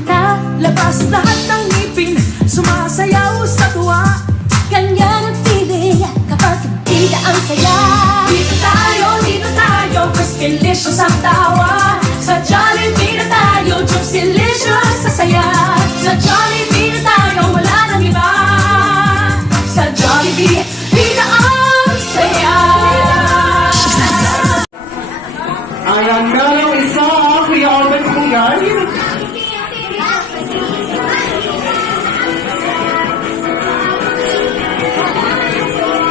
kanta, labas lahat ng ngipin, sumasayaw sa tuwa. Ganyan ang feeling kapag hindi ang saya. Dito tayo, Crispylicious ang tawa. Sa Jollibee na tayo, Juicylicious sa saya. Sa Jollibee na tayo, wala nang iba. Sa Jollibee, dito ang saya. Ayan, merong isa, Kuya Albert po yan.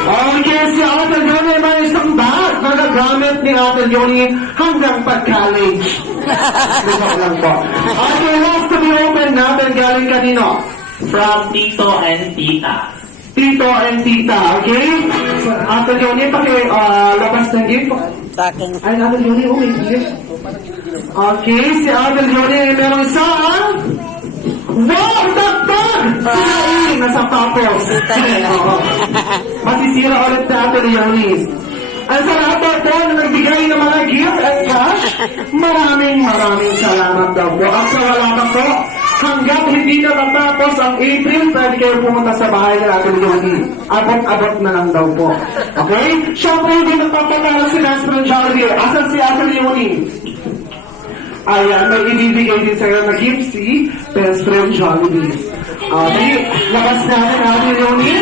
Okay, si Ate Yoni may isang bag na nagamit ni Ate Yoni hanggang pag-college. Ito lang po. Okay, last to be open natin galing kanino? From Tito and Tita. Tito and Tita, okay? So, Ate Yoni, labas ng gift. Sa akin. Ay, Ate Yoni, may gift. Okay, si Ate Yoni, merong isang... Wow! Dagdag! Sinain! Nasa tapos. Masisira ulit na Ate Yoni. Ang salamat po na nagbigay ng mga gift at cash. Maraming salamat daw po. At sa wala na po, hanggang hindi na matapos ang April, pwede kayo pumunta sa bahay ng Ate Yoni. Abot-abot na lang daw po. Okay? Siyempre, hindi nagpapatalo si Restaurant Jollibee. Asan si Ate Yoni? Ayan, may ibibigay din sa'yo na gift si Best Friend Jollibee. Okay, labas natin Ate Yoni.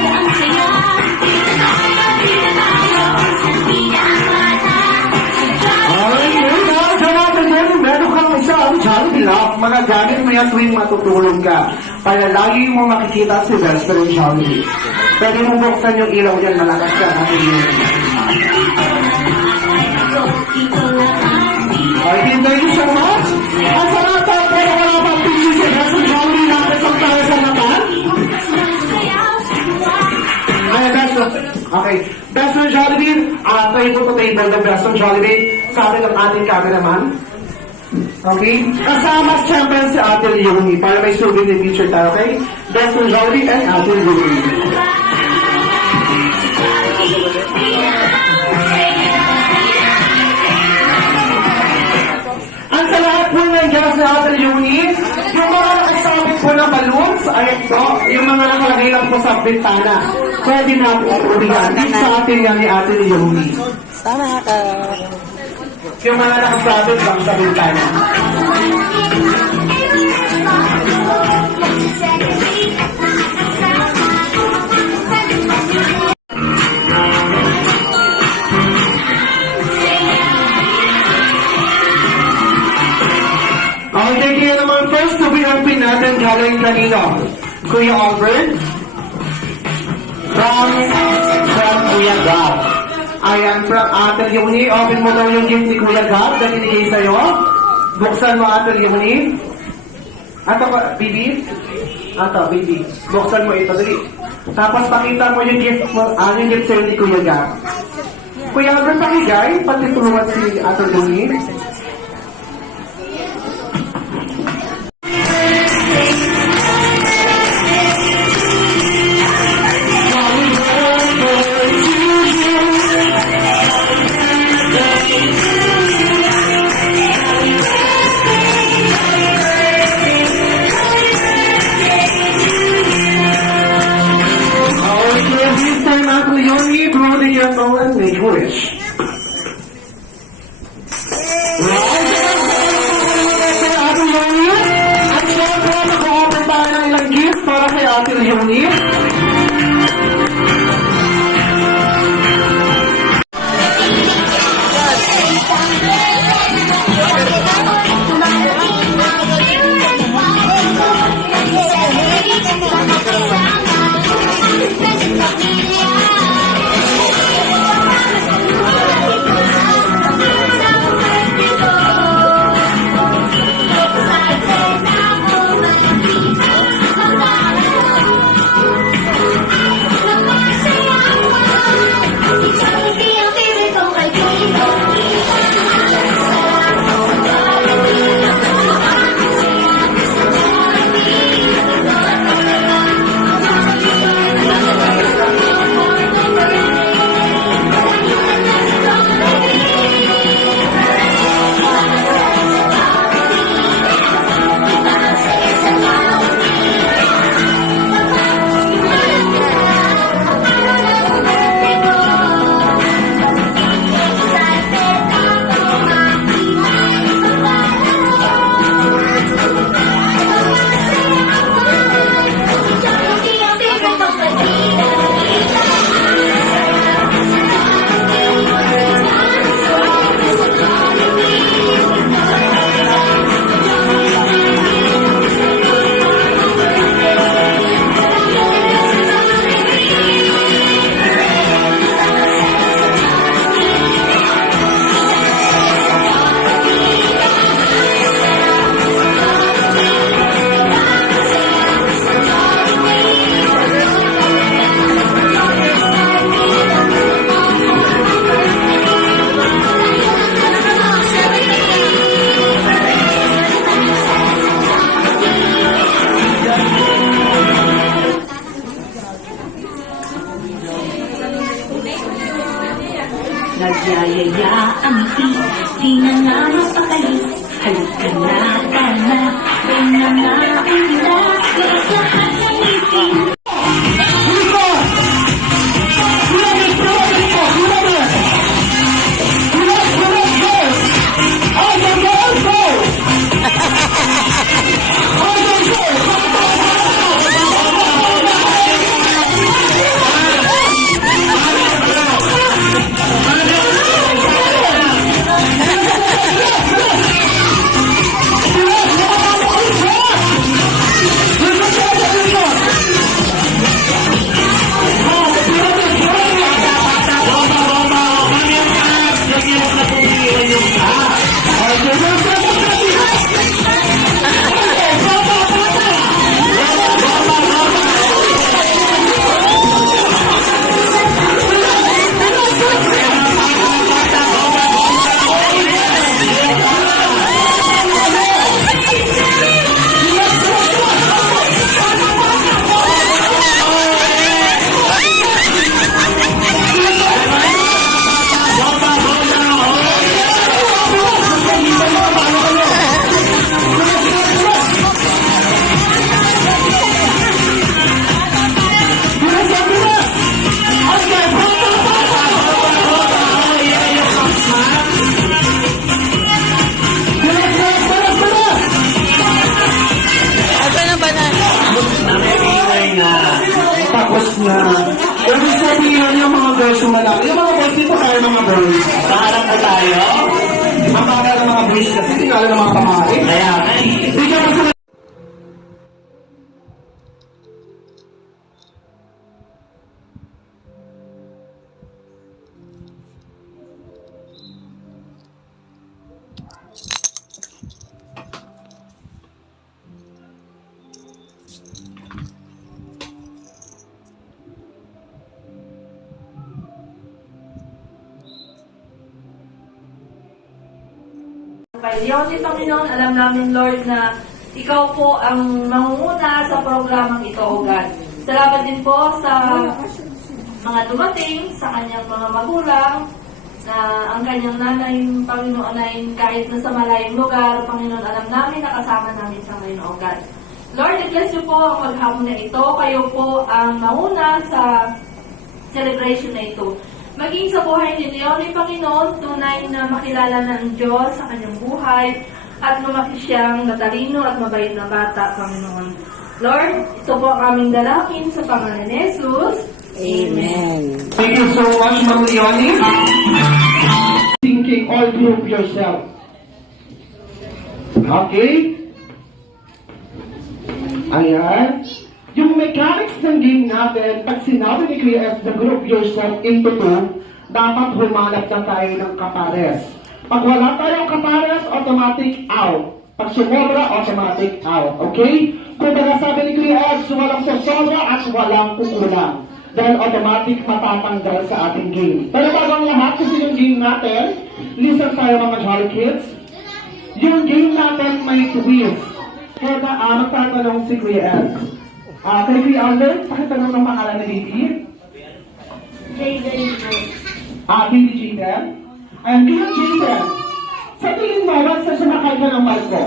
Meron kang isa ang Jollibee Love. Magagamit mo yan tuwing matutulog ka. Para lagi mo makikita si Best Friend Jollibee. Pwede mo buksan yung ilaw yan, malakas ka Ate Yoni. Okay, thank you so much. Ang salamat po, pero wala pang picture si Best Friend Jollibee natin pang tayo sa mata. Ay, okay. Best Friend Jollibee, try po to table the Best Friend Jollibee. Sabi ng ating cameraman. Okay? Kasama siyempre si Ate Yoni para may souvenir picture tayo, okay? Best Friend Jollibee and Ate Yoni. Ang sa lahat po ng gas na Ate Yoni, yung mga nakasabit po na balloons, ay ito, yung mga nakalagay lang po sa bintana. Pwede natin ulihan sa atin yan ni Ate Yoni. Sana ka. Yung mga nakasabit lang sa bintana. Okay, kaya naman first to be open natin galing kanino? Kuya Albert? From Kuya Gab. Ayan, from Ate Yoni. Open mo daw yung gift ni Kuya Gab na binigay sa'yo. Buksan mo Ate Yoni. Ato ba, Bibi? Ato, Bibi. Buksan mo ito, dali. Tapos pakita mo yung gift mo, yung gift sa'yo ni Kuya Gab. Kuya Albert, pakigay, pati tulungan si Ate Yoni. Make wish. Ate Yoni, at syempre mag-open tayo ng ilang gift para kay Ate Yoni. Nagyayaya ang ngiti, di na nga mapakali. Halika na, tana, di na nga ula. Lahat ng ngiti. Tapos na. Ibig sabihin yung mga girls yung malaki. Yung mga boys dito kaya mga boys. Parang na tayo. Ang baka ng mga boys kasi hindi kaya ng mga pamari. Kaya nga eh. Bigyan mo sila. Kay Leonie, Panginoon, alam namin, Lord, na Ikaw po ang mangunguna sa programang ito, O God. Salamat din po sa mga dumating, sa kanyang mga magulang, na ang kanyang nanay, Panginoon, ay kahit na sa malayong lugar, Panginoon, alam namin, nakasama namin sa ngayon, O God. Lord, I-bless you po ang maghapon na ito. Kayo po ang mauna sa celebration na ito. Maging sa buhay ni Leonie, Panginoon, tunay na makilala ng Diyos sa kanyang buhay at lumaki siyang matalino at mabait na bata, Panginoon. Lord, ito po ang aming dalangin sa pangalan ni Jesus. Amen. Thank you so much, Ma'am Leonie. Thinking all group yourself. Okay? Ayan. Yung mechanics ng game natin, pag sinabi ni Kuya F, the group yourself into two, dapat humanap na tayo ng kapares. Pag wala tayong kapares, automatic out. Pag sumobra, automatic out. Okay? Kung sabi ni Kuya F, walang susobra at walang kukulang. Dahil automatic matatanggal sa ating game. Pero bago ang lahat, kasi yung game natin, listen tayo mga Jolly Kids. Yung game natin may twist. Kaya magtatanong si Kuya F. Kay Kuya Albert, pakitanong ng pangalan ni Baby. Jaden po. Baby Jaden. Ayan, Kuya Jaden. Sa tingin mo, once na sumakay ka ng barko,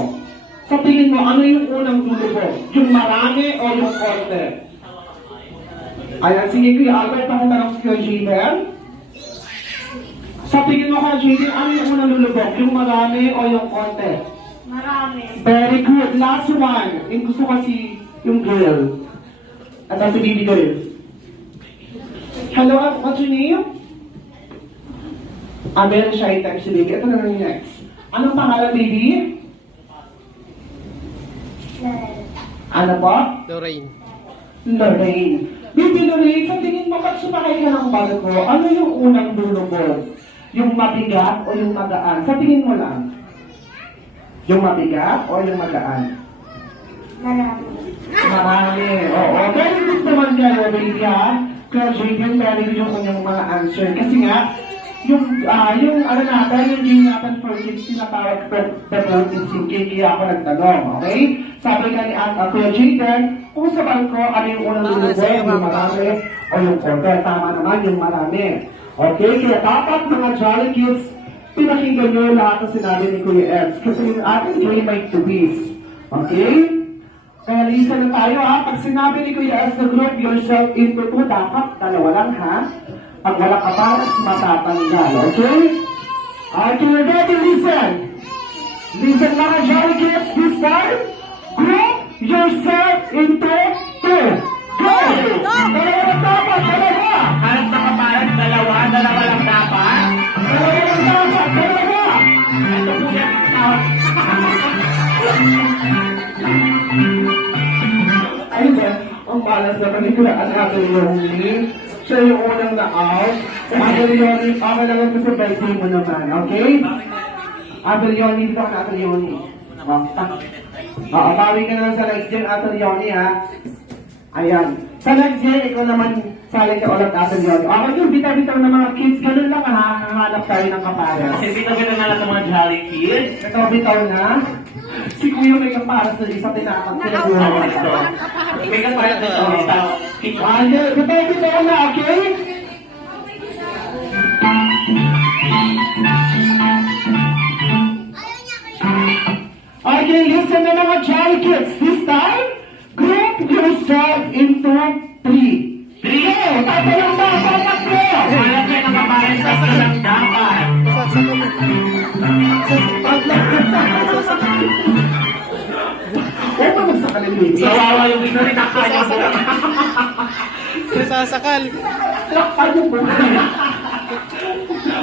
sa tingin mo, ano yung unang lulubo? Yung marami o yung konti? Ayan, sige Kuya Albert, pakitanong si Kuya Jaden. Sa tingin mo, Kuya Jaden, ano yung unang lulubog? Yung marami o yung konti? Marami. Very good. Last one. Yung gusto kasi yung girl. At si baby girl. Hello, what's your name? Very shy type si baby. Ito na lang yung next. Anong pangalan, baby? Ano po? Lorraine. Lorraine. Baby Lorraine, sa tingin mo, pag sumakay ka ng barko, ano yung unang lulubog? Yung mabigat o yung magaan? Sa tingin mo lang. Yung mabigat o yung magaan? Marami. Marami. Oo. Very good naman kayo, baby, ha? Kaya Jaden, very good yung kanyang mga answer. Kasi nga, yung ano natin, yung game natin for kids, tinatawag the voting sinking, kaya ako nagtanong, okay? Sabi ka ni Kuya Jaden, kung sa barko, ano yung unang lulubog, yung marami o yung konti? Tama naman, yung marami. Okay, kaya dapat mga Jolly Kids, pinakinggan nyo lahat ng sinabi ni Kuya Eds. Kasi yung ating game ay tubis. Okay? Kaya listen na tayo ha. Pag sinabi ni Kuya Eds na group yourself into two, dapat dalawa lang ha. Pag wala ka pares, matatanggal. Okay? Okay, we're ready, listen. Listen mga Jolly Kids, this time, group yourself into two. Go! Dalawa lang dapat, dalawa! Harap na kaparat, dalawa lang dapat. Dalawa lang dapat, dalawa! Ito po yan. Ayun ba? Ang balas na panikula at Ate Yoni. Siya yung unang na-out. Ate Yoni, okay lang ito sa birthday mo naman, okay? Ate Yoni, dito ka na Ate Yoni. Bawi ka na lang sa next gen, Ate Yoni, ha? Ayan. Sa next gen, ikaw naman sali ka ulit, Ate Yoni. Okay, yung bita-bitaw ng mga kids, ganun lang, ha? Hanap tayo ng kapares. Kasi bitaw-bitaw na lang sa mga Jolly Kids. Ito, bitaw na. Si Kuya may kapares na isa tinakot. Ako ito. May kaparat dito. Bitaw na, okay? Okay, listen na mga Jolly Kids. This time, group yourself into three. Go! Tatayong ba? Tatlo! Harap kayo ng kaparat, tatlo lang dapat. Huwag mo magsakalin, Sawawa yung ito rin nakakaya mo. Sasakal. Lakpan mo po.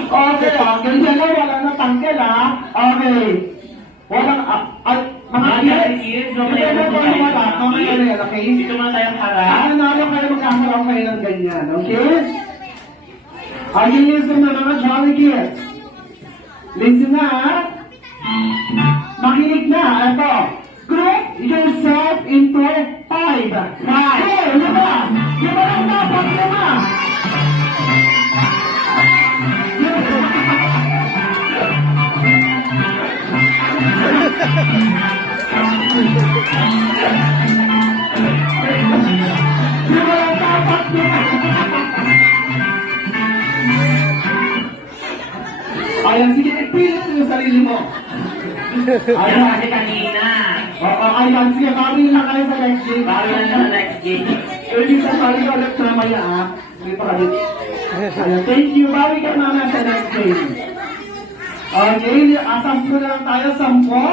Okay, ganyan lang, wala na tanggal, ha? Okay. Walang, mga Mga Jolly Kids, Hindi mo po wala, mamaya na yan, okay? Dito muna tayong harap. Nanalo kayo, magkakaroon kayo ng ganyan, okay? Are you listening na mga Jolly Kids? Listen na, ha? Makinig na, ito. Group yourself into five. Five. Lima. Lima lang dapat, lima. Lima lang dapat, lima. Ayan, sige, pilit mo yung sarili mo. Ayan kasi kanina. Oo, ayan, sige, bawi na kayo sa next game. Bago na sa next game. Pwede sa sarili ulit mamaya, ha? Hindi pa kalit. Ayan, thank you. Bawi ka naman sa next game. Okay, sampo na lang tayo, sampo.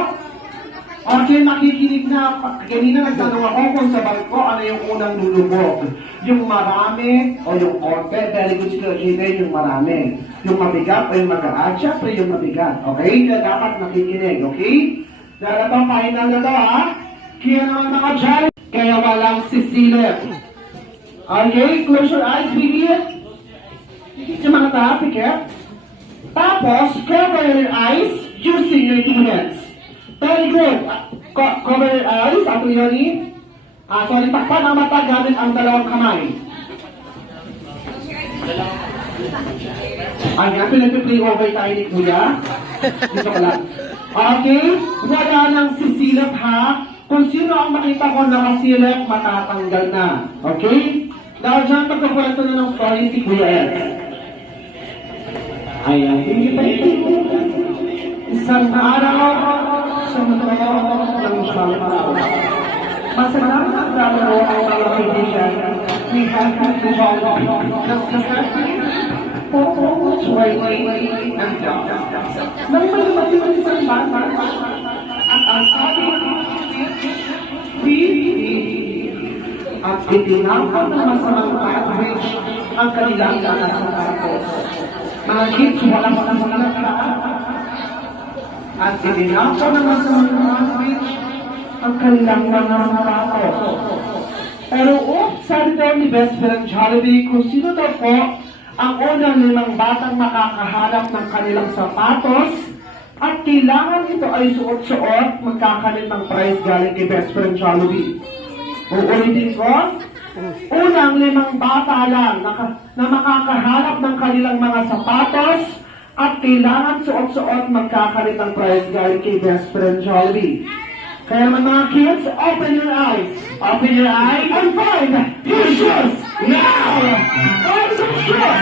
Okay, nakikinig na. Kanina nagtanong ako kung sa barko, ano yung unang lulubog. Yung marami o yung konti. Very good skill, yung marami. Yung mabigat o yung magaan. Siyempre yung mabigat. Okay? Kaya dapat nakikinig. Okay? Dahil ito, final na to, ha? Kaya naman mga Jolly. Kaya walang sisilip. Okay? Close your eyes, baby. Yung mga tapikit. Tapos, cover your eyes using your two hands. Very good. Cover your eyes, Ate Yoni. Sorry, takpan ang mata gamit ang dalawang kamay. Ayan, pinag-play over tayo ni Kuya. Dito ka lang. Okay, wala nang sisilip ha. Kung sino ang makita ko nakasilip, matatanggal na. Okay? Dahil dyan, pagkakwento na ng story si Kuya Ed. Ayan, hindi pa ito. Isang araw, ng isang araw. Masarap ang trabaho ang mga kaibigan. We have to follow necessity, purpose, waiting, and job. Nang may isang bata, at ang sabi, at itinawag ng masamang package ang kanilang nakasapos. Mga kids, walang mga at itinawag ng masamang package ang kanilang mga sapatos. Pero sabi daw ni Best Friend Jollibee kung sino daw po ang unang 5 batang makakahanap ng kanilang sapatos at kailangan ito ay suot-suot, magkakalit ng prize galing kay Best Friend Jollibee. Uulitin ko, unang 5 bata lang na makakahanap ng kanilang mga sapatos at kailangan suot-suot, magkakalit ng prize galing kay Best Friend Jollibee. Kaya mga kids, open your eyes. Open your eyes and find your shoes now! Find some shoes!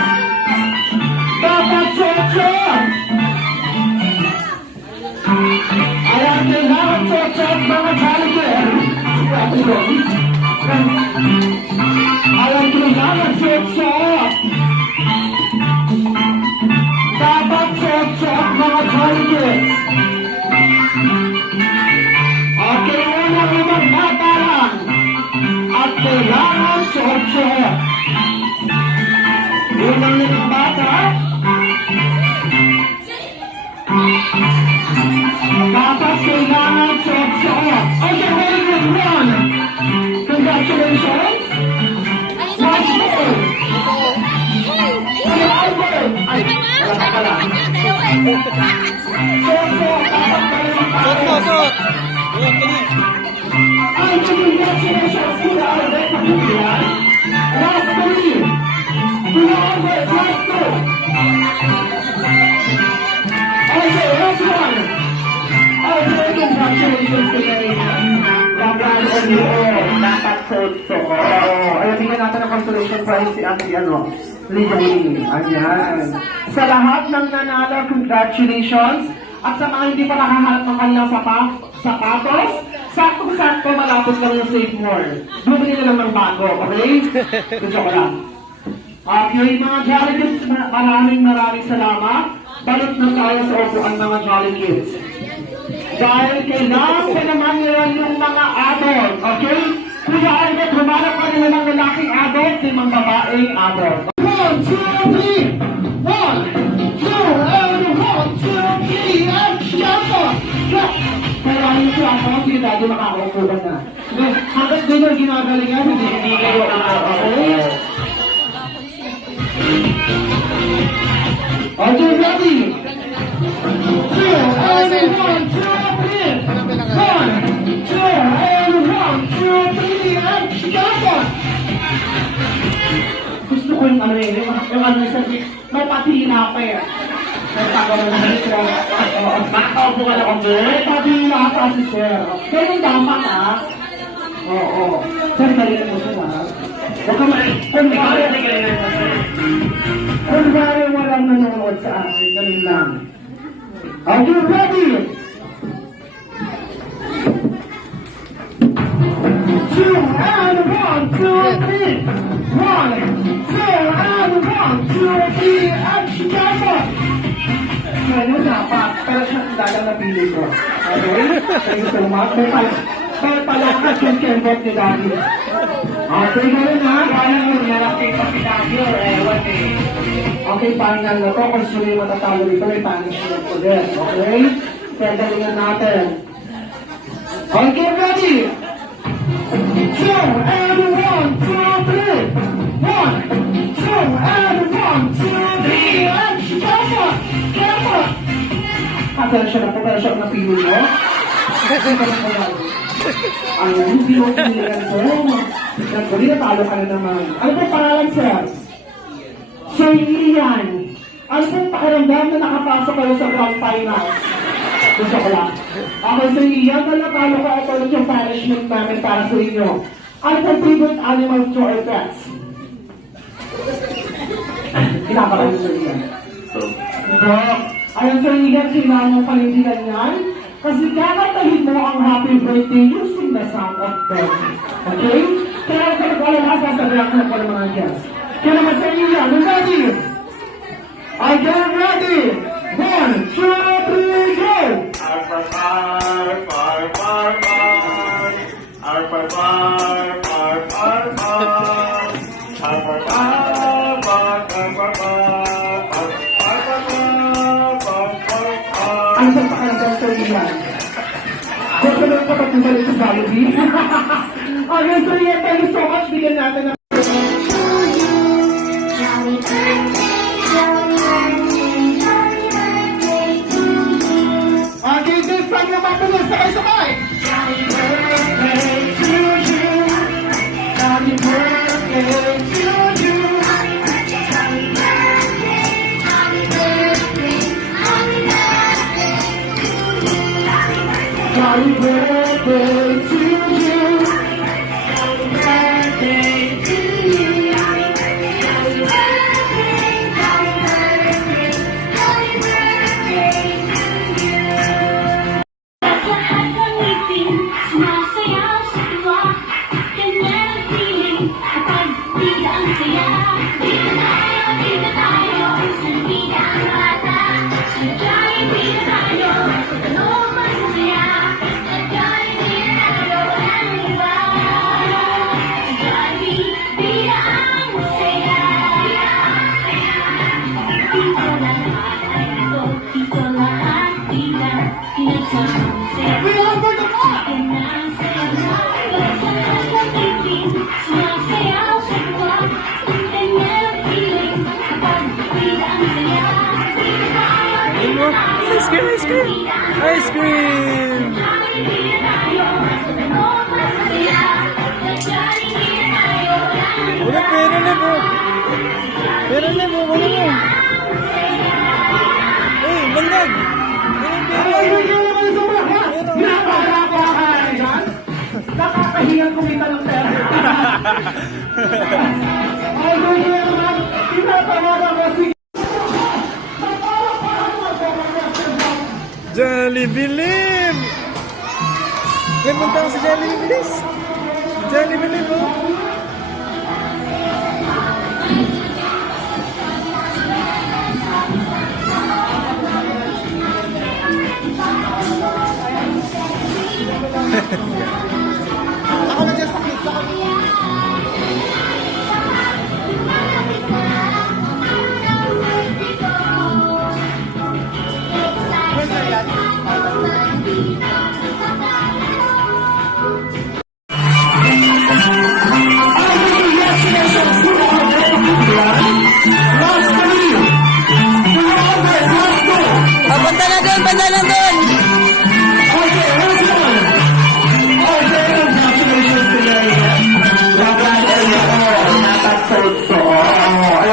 Alam ko na, nagsuot-suot. Dapat suot-suot mga colleges. Okay, una limang bata lang. At kailangan suot-suot. Unang limang bata. Dapat kailangan suot-suot. Okay, very good one. Congratulations. Watch it. Kuya Albert. Ay, wala ka pala. Suot-suot. Dapat kailangan suot. Ay, congratulations, Kuya Albert. Pakinggan. Last three. Kuya Albert, last two. Okay, last one. Okay, congratulations today. Congrats on you all. Dapat suot-suot. Ayun, tingnan natin ang consolation prize si Ate, Liddy. Ayan. Sa lahat ng nanalo, congratulations. At sa mga hindi pa nakahanap ng kanilang sapatos, sakto-sakto malapit lang yung Save More. Bumili na lang ng bago, okay? Gusto ko lang. Okay, mga Jolly Kids, maraming salamat. Balik na tayo sa upuan mga Jolly Kids. Dahil kailangan ko naman nila yung mga adult, okay? Kuya Albert, humarap ka nila ng lalaking adult, limang babaeng adult. 1, 2, 3! 1, 2, and 1, 2, 3, and jump on! Kaya yung siya ako, sige dati makakaupo ka na. Hanggang din yung ginagalingan, hindi kayo okay? Okay, ready? 2, and 1, 2, 3! 1, 2, and 1, 2, 3, and jump on! Gusto ko yung ano yun, yung ano yung may patina pa eh. May tagawa na nito. Makakaupo ka na kami. May patina pa si Sir. Kaya yung dapat ah. Oo. Sir, galingan mo siya ah. Huwag ka kunwari walang nanonood sa akin. Ganun lang. Okay, ready? 2, and 1, 2, 3. 1, 2, and 1, 2, 3, and together! Ngayon dapat, pero siya ang dagang napili ko. Okay? Thank you so much. May palakas yung kembot ni Daddy. Okay, gano'n na. Kaya yung nalapit pa si Daddy or ewan eh. Okay, final na to. Kung sino yung matatalo dito, may punishment ko din. Okay? Kaya galingan natin. Okay, ready? 2, and 1, 2, 3. 1, 2, and 1, 2, 3, and together! Together! Pasensya na po, pero siya ang napili mo. Kasi ka na po. Ang hindi mo pilihan ko. Nagpuli na talo ka na naman. Ano po pangalan, sir? Sir Ian. Ano po pakiramdam na nakapasok kayo sa grand final? Gusto ko lang. Okay, Sir Ian, natalo ka ito ulit yung punishment namin para sa inyo. Ano po favorite animals to or pets? Kinapakayo, Sir Ian. Ito. Ayun, Sir Ian, kailangan mo panindigan yan. Kasi kakatahin mo ang happy birthday using the sound of birthday. Okay? Kaya kapag wala na, sasabihan ko na po ng mga guests. Kaya naman Sir Ian, ready? I get ready! 1, 2, 3, go! Ano sa pakiramdam, Sir Ian? Gusto mo kapag bumalik sa Jollibee? Okay, Sir Ian, thank you so much. Bigyan natin ng okay, this time naman po na sabay-sabay. Happy birthday to you. Happy birthday to you. Happy birthday, happy birthday, happy birthday, happy birthday to you. Happy birthday to you. Happy birthday to you. Happy birthday, happy birthday, happy birthday, happy birthday to you. Lahat ng ngipin, sumasayaw sa tuwa. Ganyan ang Ice cream, ice cream! Ice cream! Wala, pera na po. Pera na po, wala na. Uy, bandag! Ginagawa ko ang kakain dyan? Nakakahingang kumita ng pera. Ay, hindi naman. Tinatawagan ko si... Jollibee! May punta ko sa Jollibee, please. Jollibee po. Punta na doon, punta na doon!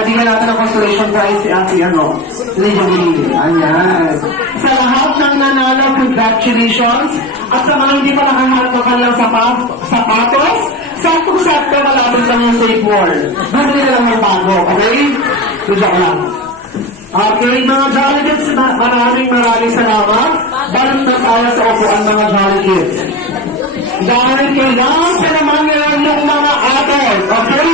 Bigyan natin ng consolation prize si Ate Lejolie. Ayan. Sa lahat ng nanalo, congratulations. At sa mga hindi pa nakahanap ng kanilang sapatos, sakto-sakto malapit lang yung safe word. Bumili na lang ng bago, okay? Tudyak lang. Okay, mga Jolly Kids, maraming salamat. Balik na tayo sa upuan mga Jolly Kids. Dahil kailangan sa naman nila yung mga adults, okay?